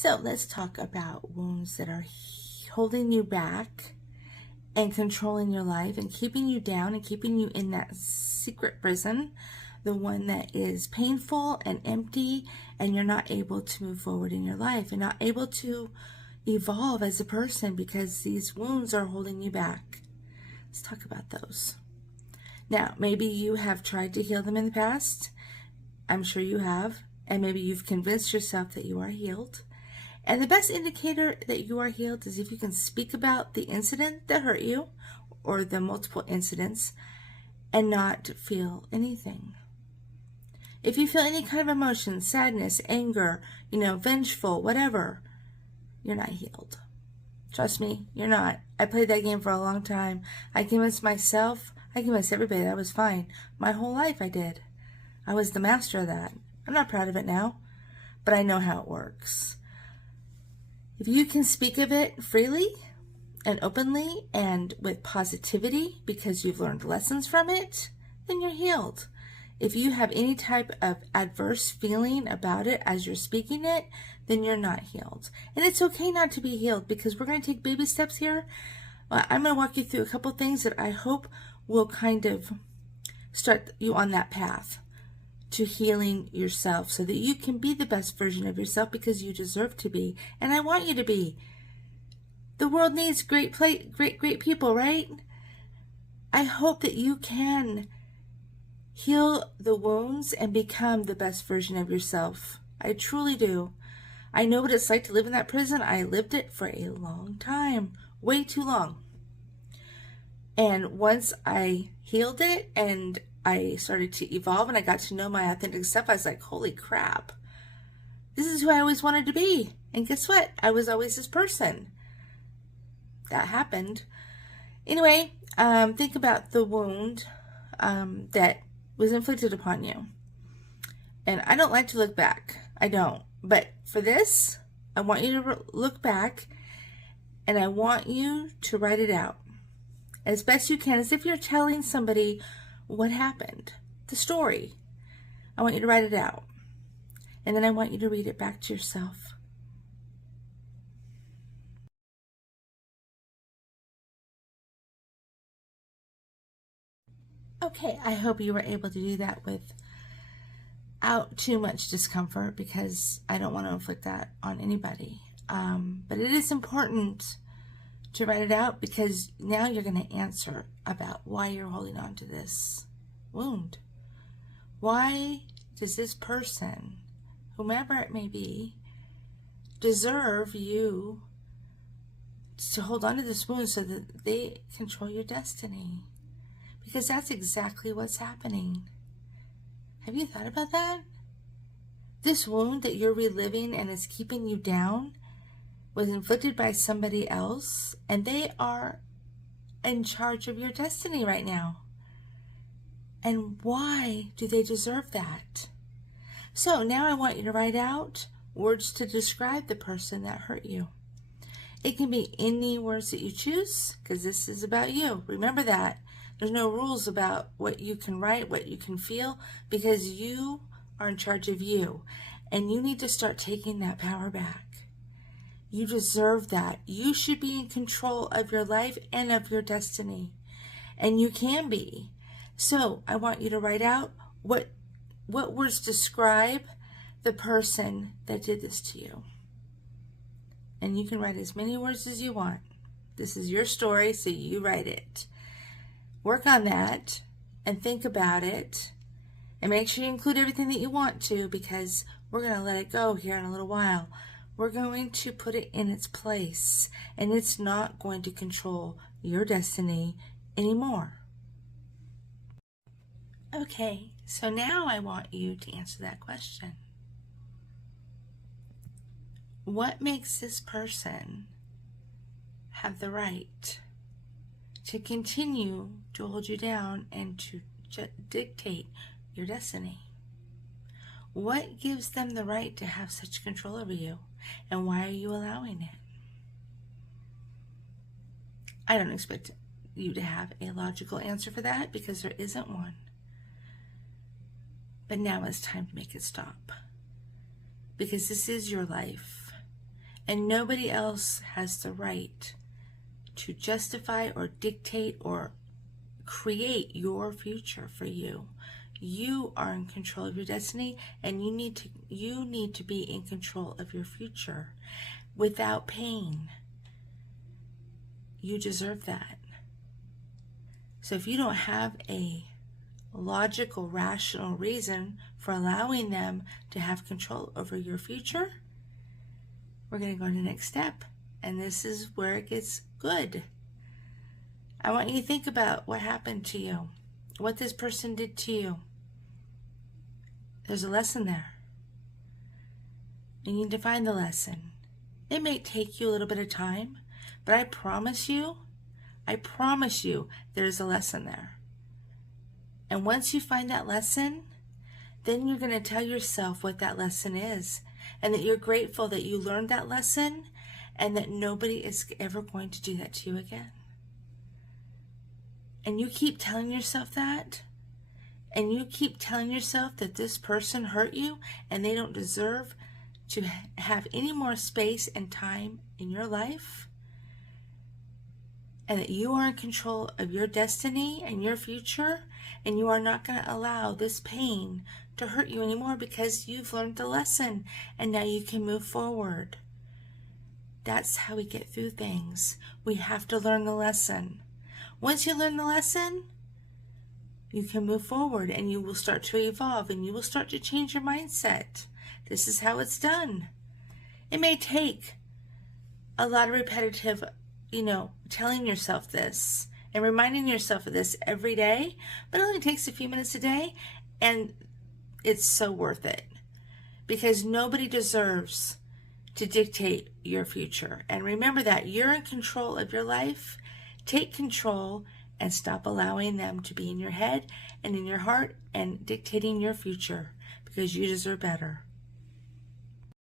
So let's talk about wounds that are holding you back and controlling your life and keeping you down and keeping you in that secret prison, the one that is painful and empty, and you're not able to move forward in your life. You're not able to evolve as a person because these wounds are holding you back. Let's talk about those. Now, maybe you have tried to heal them in the past. I'm sure you have. And maybe you've convinced yourself that you are healed. And the best indicator that you are healed is if you can speak about the incident that hurt you or the multiple incidents and not feel anything. If you feel any kind of emotion, sadness, anger, vengeful, whatever, you're not healed. Trust me, you're not. I played that game for a long time. I convinced myself, I convinced everybody that I was fine. My whole life I did. I was the master of that. I'm not proud of it now, but I know how it works. If you can speak of it freely and openly and with positivity because you've learned lessons from it, then you're healed. If you have any type of adverse feeling about it as you're speaking it, then you're not healed. And it's okay not to be healed because we're going to take baby steps here. I'm going to walk you through a couple things that I hope will kind of start you on that path to healing yourself so that you can be the best version of yourself because you deserve to be. And I want you to be. The world needs great people, right? I hope that you can heal the wounds and become the best version of yourself. I truly do. I know what it's like to live in that prison. I lived it for a long time, way too long. And once I healed it and I started to evolve and I got to know my authentic self, I was like, holy crap, this is who I always wanted to be. And guess what? I was always this person. That happened. Anyway, think about the wound that was inflicted upon you. And I don't like to look back. I don't. But for this, I want you to look back and I want you to write it out as best you can, as if you're telling somebody what happened, the story. I want you to write it out. And then I want you to read it back to yourself. Okay, I hope you were able to do that without too much discomfort because I don't want to inflict that on anybody. But it is important to write it out because now you're going to answer about why you're holding on to this wound. Why does this person, whomever it may be, deserve you to hold on to this wound so that they control your destiny? Because that's exactly what's happening. Have you thought about that? This wound that you're reliving and is keeping you down was inflicted by somebody else, and they are in charge of your destiny right now. And why do they deserve that? So now I want you to write out words to describe the person that hurt you. It can be any words that you choose because this is about you. Remember that. There's no rules about what you can write, what you can feel, because you are in charge of you. And you need to start taking that power back. You deserve that. You should be in control of your life and of your destiny. And you can be. So I want you to write out what words describe the person that did this to you. And you can write as many words as you want. This is your story, so you write it. Work on that and think about it. And make sure you include everything that you want to because we're going to let it go here in a little while. We're going to put it in its place, and it's not going to control your destiny anymore. Okay, so now I want you to answer that question. What makes this person have the right to continue to hold you down and to dictate your destiny? What gives them the right to have such control over you? And why are you allowing it? I don't expect you to have a logical answer for that because there isn't one. But now it's time to make it stop. Because this is your life. And nobody else has the right to justify or dictate or create your future for you. You are in control of your destiny, and you need to be in control of your future without pain. You deserve that. So if you don't have a logical, rational reason for allowing them to have control over your future, we're going to go to the next step. And this is where it gets good. I want you to think about what happened to you, what this person did to you. There's a lesson there. You need to find the lesson. It may take you a little bit of time, but I promise you, there's a lesson there. And once you find that lesson, then you're going to tell yourself what that lesson is, and that you're grateful that you learned that lesson, and that nobody is ever going to do that to you again. And you keep telling yourself that, and you keep telling yourself that this person hurt you and they don't deserve to have any more space and time in your life, and that you are in control of your destiny and your future, and you are not going to allow this pain to hurt you anymore because you've learned the lesson and now you can move forward. That's how we get through things. We have to learn the lesson. Once you learn the lesson, you can move forward, and you will start to evolve, and you will start to change your mindset. This is how it's done. It may take a lot of repetitive, telling yourself this and reminding yourself of this every day, but it only takes a few minutes a day, and it's so worth it, because nobody deserves to dictate your future. And remember that you're in control of your life. Take control and stop allowing them to be in your head and in your heart and dictating your future, because you deserve better.